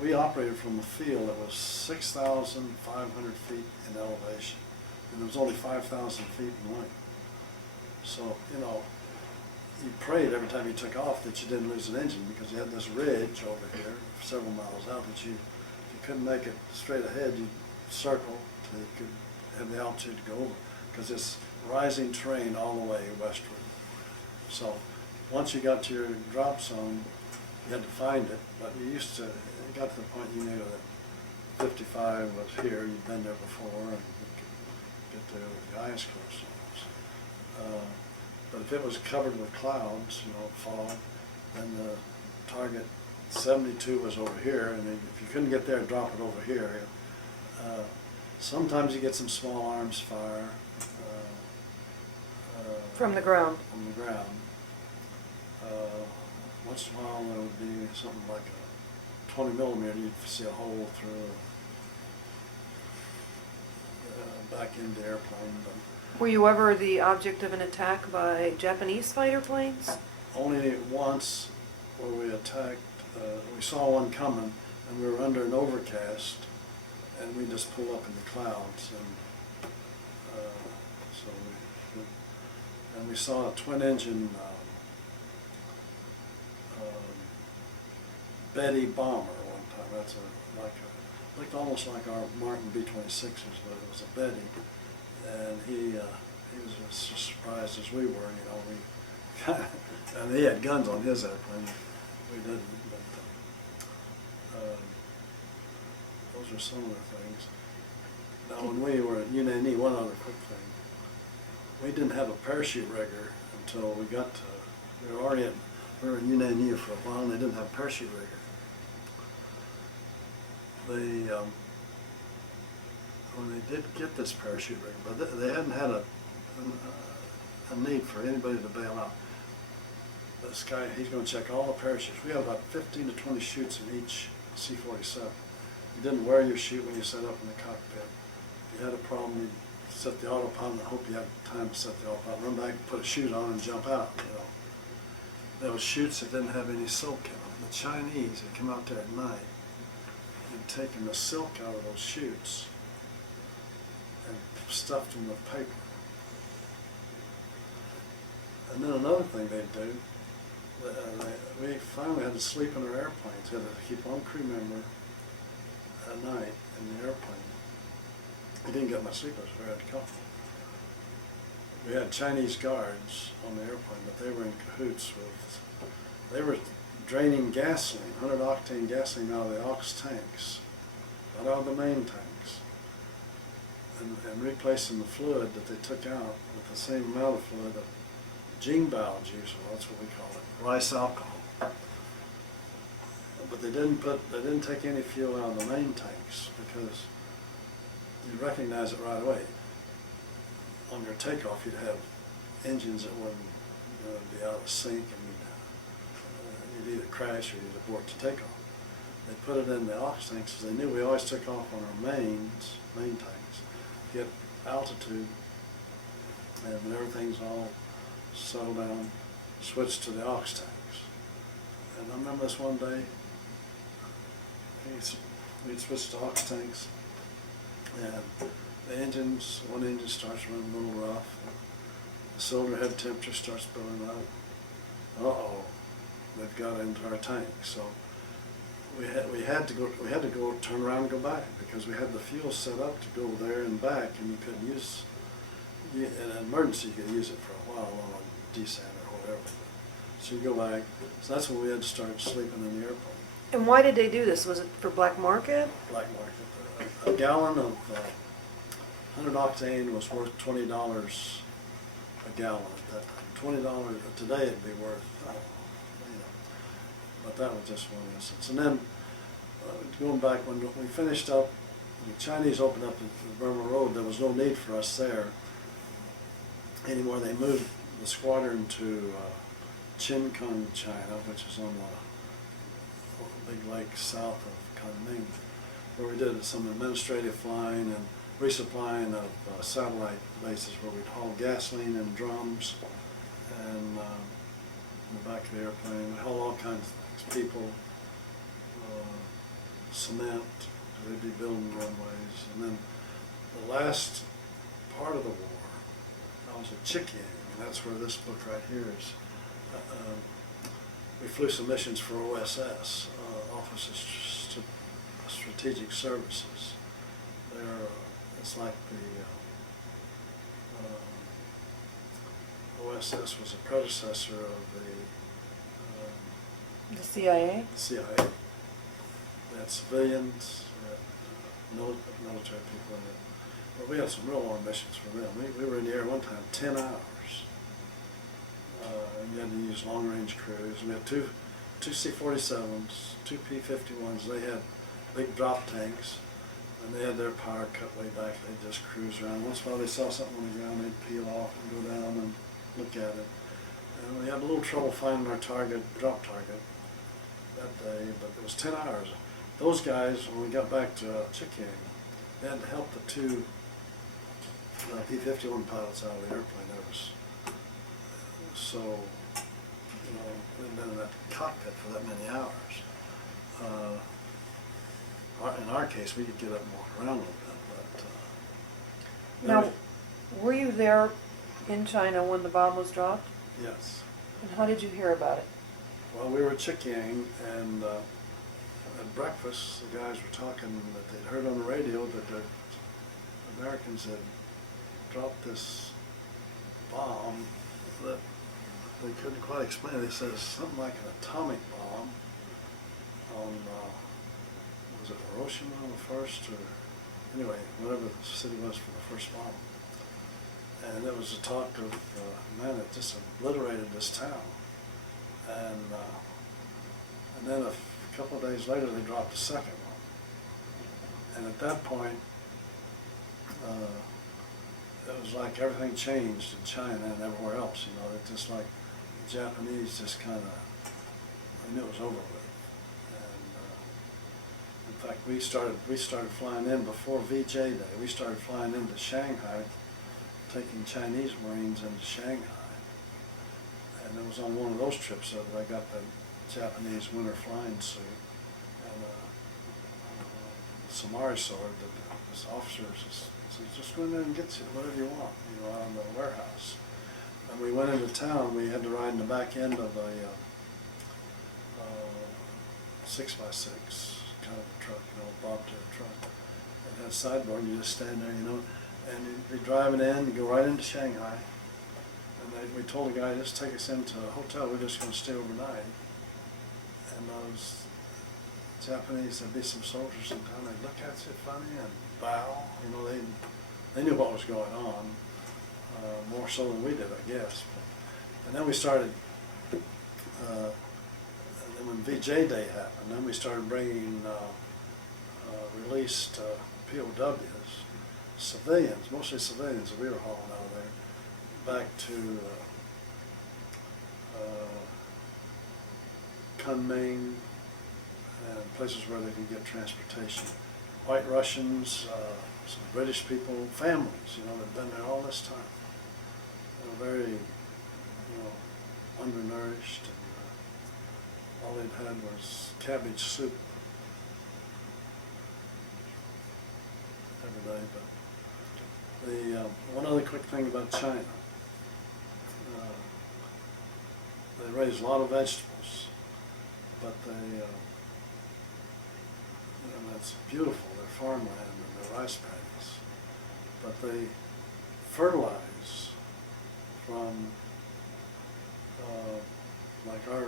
We operated from a field that was 6,500 feet in elevation, and it was only 5,000 feet in length. So, you know, you prayed every time you took off that you didn't lose an engine, because you had this ridge over here several miles out that you, if you couldn't make it straight ahead, you'd circle till you could have the altitude to go over, because it's rising terrain all the way westward. So once you got to your drop zone, you had to find it, but you used to, it got to the point you knew that 55 was here, you'd been there before, and you could get there with the eyes closed. But if it was covered with clouds, you know, fog, then the target 72 was over here, and if you couldn't get there, drop it over here. Sometimes you get some small arms fire From the ground. From the ground. Once in a while there would be something like a 20 millimeter, you'd see a hole through back into the airplane. But Were you ever the object of an attack by Japanese fighter planes? only once where we attacked, we saw one coming, and we were under an overcast, and we just pulled up in the clouds, and we saw a twin-engine Betty bomber one time. That's looked almost like our Martin B-26s, but it was a Betty, and he was as surprised as we were. You know, and he had guns on his airplane. We didn't, but those are some of the things. Now, when we were at Unani, one other quick thing. We didn't have a parachute rigger until we got to, we were in Unani for a while, and they didn't have a parachute rigger. When they did get this parachute rigger, but they hadn't had a need for anybody to bail out. This guy, he's going to check all the parachutes. We had about 15 to 20 chutes in each C-47. You didn't wear your chute when you set up in the cockpit. If you had a problem, you set the autopilot and hope you had time to set the autopilot, run back, put a chute on, and jump out. You know, there was chutes that didn't have any silk in them. The Chinese had come out there at night and taken the silk out of those chutes and stuffed them with paper. And then another thing they'd do, we finally had to sleep in our airplanes. We had to keep one crew member at night in the airplane. We didn't get much sleep, it was very uncomfortable. We had Chinese guards on the airplane, but they were in cahoots with, they were draining gasoline, 100 octane gasoline out of the aux tanks, not out of the main tanks, and replacing the fluid that they took out with the same amount of fluid of Jingbao juice, well, that's what we call it, rice alcohol. But they didn't take any fuel out of the main tanks, because you recognize it right away. On your takeoff, you'd have engines that wouldn't be out of sync, and you'd either crash or you'd abort the takeoff. They put it in the aux tanks, because they knew we always took off on our main tanks, get altitude, and when everything's all settled down, switch to the aux tanks. And I remember this one day, we'd switch to aux tanks, and the engines, one engine starts running a little rough, the cylinder head temperature starts building up. Uh-oh, they've got into our tank. So we had to go turn around and go back, because we had the fuel set up to go there and back, and you couldn't use, in an emergency you could use it for a while on a descent or whatever. So you go back. So that's when we had to start sleeping in the airplane. And why did they do this? Was it for black market? Black market. A gallon of 100 octane was worth $20 a gallon at that time. $20 today it'd be worth, I don't know, but that was just one instance. And then going back when we finished up, the Chinese opened up the Burma Road. There was no need for us there anymore. They moved the squadron to Chinkung, China, which is on the big lake south of Kunming, where we did some administrative flying and resupplying of satellite bases where we'd haul gasoline in drums and in the back of the airplane. We haul all kinds of things, people, cement, they'd be building runways. And then the last part of the war, I was at Chikyang, and that's where this book right here is. We flew some missions for OSS, Office of Strategic Services. It's like the OSS was a predecessor of The CIA? CIA. They had civilians, we had military people in it. But we had some real long missions for them. We were in the air one time 10 hours. And you had to use long-range crews. We had two C-47s, two P-51s. They had big drop tanks, and they had their power cut way back. They'd just cruise around. Once in a while they saw something on the ground, they'd peel off and go down and look at it. And we had a little trouble finding our target, drop target, that day, but it was 10 hours. Those guys, when we got back to Chikyang, they had to help the two P-51 pilots out of the airplane. That was so, you know, we'd been in that cockpit for that many hours. In our case, we could get up and walk around a little bit, but... Now, were you there in China when the bomb was dropped? Yes. And how did you hear about it? Well, we were at Chikyang, and at breakfast, the guys were talking that they'd heard on the radio that the Americans had dropped this bomb that they couldn't quite explain. They said it's something like an atomic bomb on, was it Hiroshima the first, or anyway, whatever the city was for the first bomb. And there was a talk of, man, it just obliterated this town. And then a couple of days later, they dropped the second one. And at that point, it was like everything changed in China and everywhere else. You know, it just like the Japanese just kind of, I knew it was over with. And in fact, we started flying in before VJ Day. We started flying into Shanghai, taking Chinese Marines into Shanghai. And it was on one of those trips that I got the Japanese winter flying suit and a samurai sword that this officer said, just go in there and get you whatever you want, you know, out in the warehouse. And we went into town. We had to ride in the back end of a 6x6 kind of a truck, you know, a bobtail truck. It had a sideboard. You just stand there, you know, and you'd be driving in. You go right into Shanghai. And we told the guy, just take us into a hotel, we're just going to stay overnight. And those Japanese, there'd be some soldiers in town, they'd look at you funny and bow. You know, they knew what was going on, more so than we did, I guess. And then we started, and then when VJ Day happened, then we started bringing released POWs, civilians, mostly civilians that we were hauling out of there, back to Kunming and places where they could get transportation. White Russians, some British people, families, you know, that had been there all this time. They were very, you know, undernourished, and all they'd had was cabbage soup every day. But the one other quick thing about China. They raise a lot of vegetables, but they, and that's beautiful, their farmland and their rice paddies, but they fertilize from, like our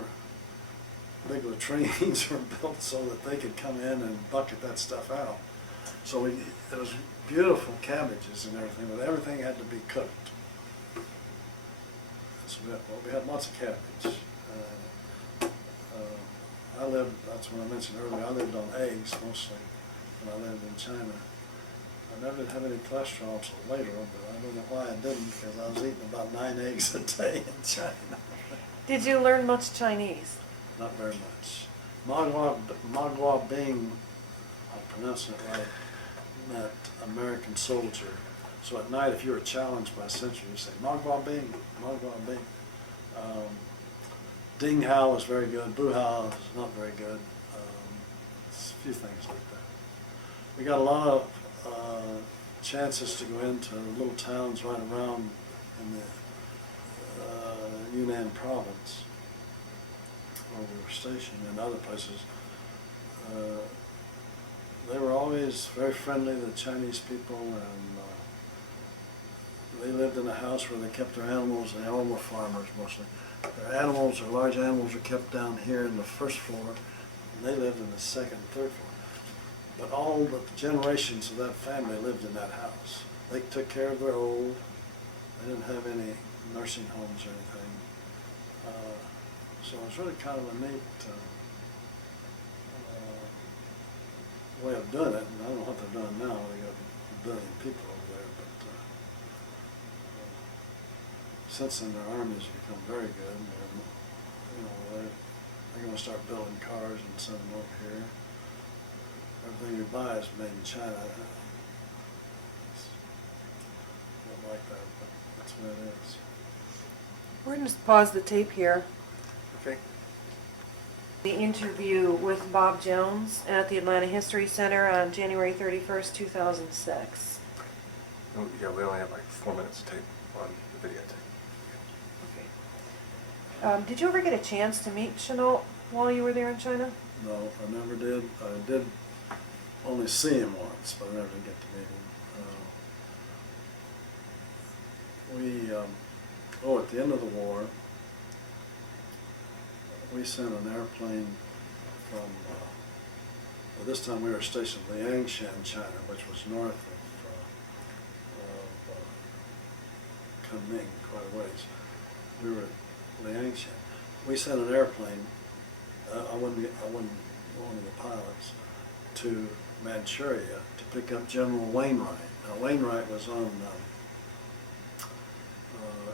big latrines were built so that they could come in and bucket that stuff out. So it was beautiful cabbages and everything, but everything had to be cooked. So we had lots of cabbage. I lived, that's what I mentioned earlier, I lived on eggs mostly when I lived in China. I never did have any cholesterol until later, but I don't know why I didn't, because I was eating about 9 eggs a day in China. Did you learn much Chinese? Not very much. Magua Bing, I'm pronouncing it right, meant American soldier. So at night, if you were challenged by a sentry, you say, Magua Bing, Magua Bing. Ding Hao is very good, Bu Hao is not very good. A few things like that. We got a lot of chances to go into little towns right around in the Yunnan province where we were stationed, and other places. They were always very friendly, the Chinese people, and they lived in a house where they kept their animals. They all were farmers mostly. Their animals, their large animals, were kept down here in the first floor, and they lived in the second and third floor. But all the generations of that family lived in that house. They took care of their old. They didn't have any nursing homes or anything. So it was really kind of a neat way of doing it. And I don't know what they're doing now. They got a billion people over there, but since then their army's become very good. They're going to start building cars and send them over here. Everything you buy is made in China. It's not like that, but that's what it is. We're going to pause the tape here. Okay. The interview with Bob Jones at the Atlanta History Center on January 31st, 2006. Oh, yeah, we only have like 4 minutes tape on the videotape. Okay. Did you ever get a chance to meet Chenault while you were there in China? No, I never did. I did only see him once, but I never did get to meet him. At the end of the war, we sent an airplane from, this time we were stationed in Liangshan, China, which was north of Kunming, quite a ways. We were at Liangshan. We sent an airplane, I wasn't one of the pilots, to Manchuria to pick up General Wainwright. Now Wainwright was on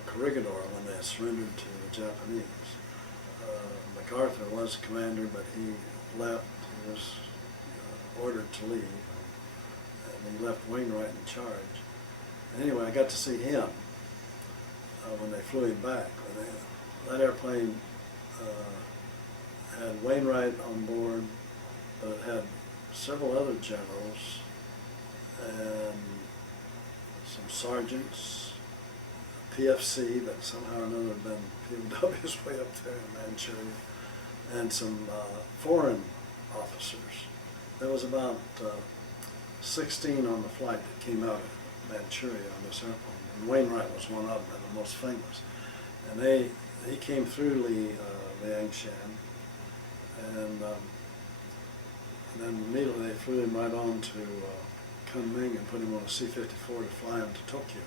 Corregidor when they surrendered to the Japanese. MacArthur was commander, but he left. He was ordered to leave, and he left Wainwright in charge. And anyway, I got to see him when they flew him back. That airplane had Wainwright on board, but it had several other generals and some sergeants, PFC that somehow or another had been POWs way up there in Manchuria, and some foreign officers. There was about 16 on the flight that came out of Manchuria on this airplane, and Wainwright was one of them, and the most famous. And he came through Liangshan, and then immediately they flew him right on to Kunming and put him on a C-54 to fly him to Tokyo,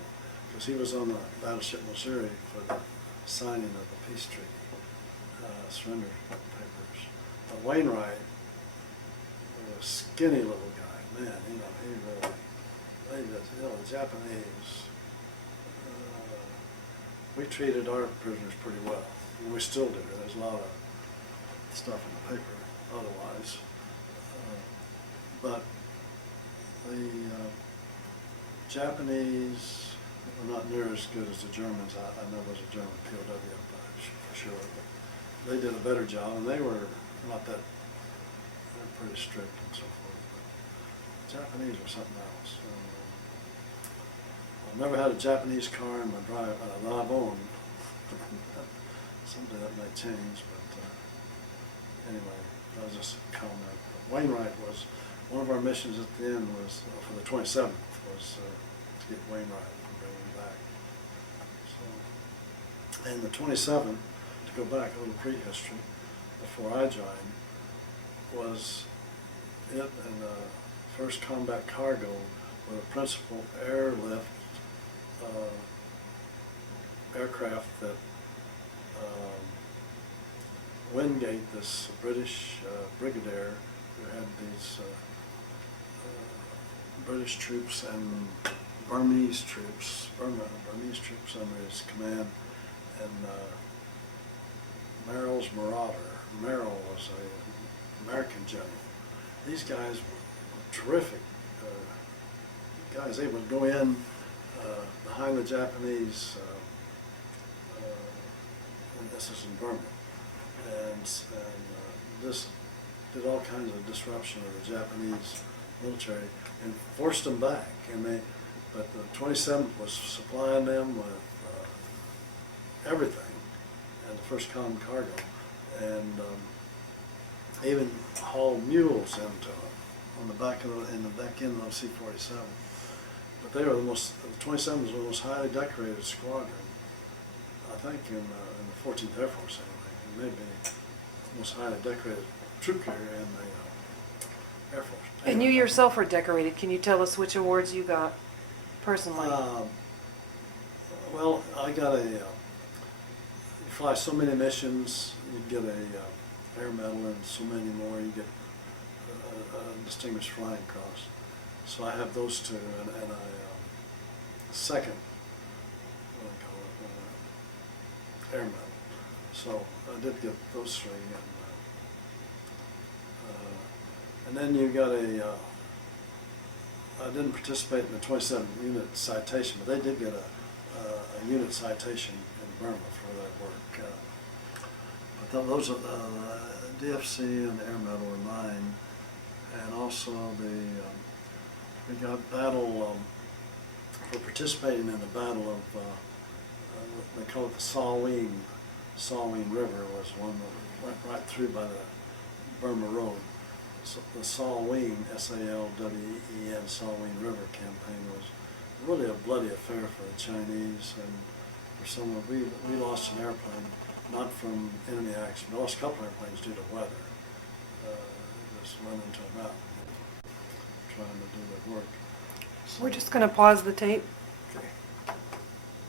because he was on the battleship Missouri for the signing of the peace treaty, surrender papers. But Wainwright was a skinny little guy, man. He really, the Japanese. We treated our prisoners pretty well, and we still do. There's a lot of stuff in the paper otherwise. But the Japanese were not near as good as the Germans. I know there was a German POW up there for sure, but they did a better job, and they were not that, they're pretty strict and so forth. But the Japanese were something else. I've never had a Japanese car in my drive that I've owned. Someday that may change, but anyway, that was just a comment. But Wainwright was, one of our missions at the end was, for the 27th, was to get Wainwright and bring him back. So, and the 27th, to go back a little prehistory, before I joined, was it and a first combat cargo were the principal airlift aircraft that Wingate, this British brigadier who had these British troops and Burmese troops, Burmese troops under his command, and Merrill's Marauder. Merrill was an American general. These guys were terrific guys, able to go in behind the Japanese, and this is in Burma, and this did all kinds of disruption of the Japanese military and forced them back. But the 27th was supplying them with everything, and the first common cargo, and even hauled mules into on the back of in the back end of C-47. But they were the 27th was the most highly decorated squadron, I think, in the 14th Air Force anyway. It may be the most highly decorated troop carrier in the Air Force. And you yourself were decorated. Can you tell us which awards you got personally? Well, I got you fly so many missions, you get a air medal, and so many more, you get a Distinguished Flying Cross. So I have those two, and a second, what do I call it, air medal. So I did get those three, and then you got I didn't participate in the 27 unit citation, but they did get a unit citation in Burma for that work. But those are DFC and the Air Medal were mine, and also we got battle for participating in the battle of they call it the Salween River was one that went right through by the Burma Road. So the Salween, S-A-L-W-E-N, Salween River campaign was really a bloody affair for the Chinese, and for someone, we lost an airplane, not from enemy action, we lost a couple airplanes due to weather. Just went into a mountain trying to do their work. So, We're just going to pause the tape.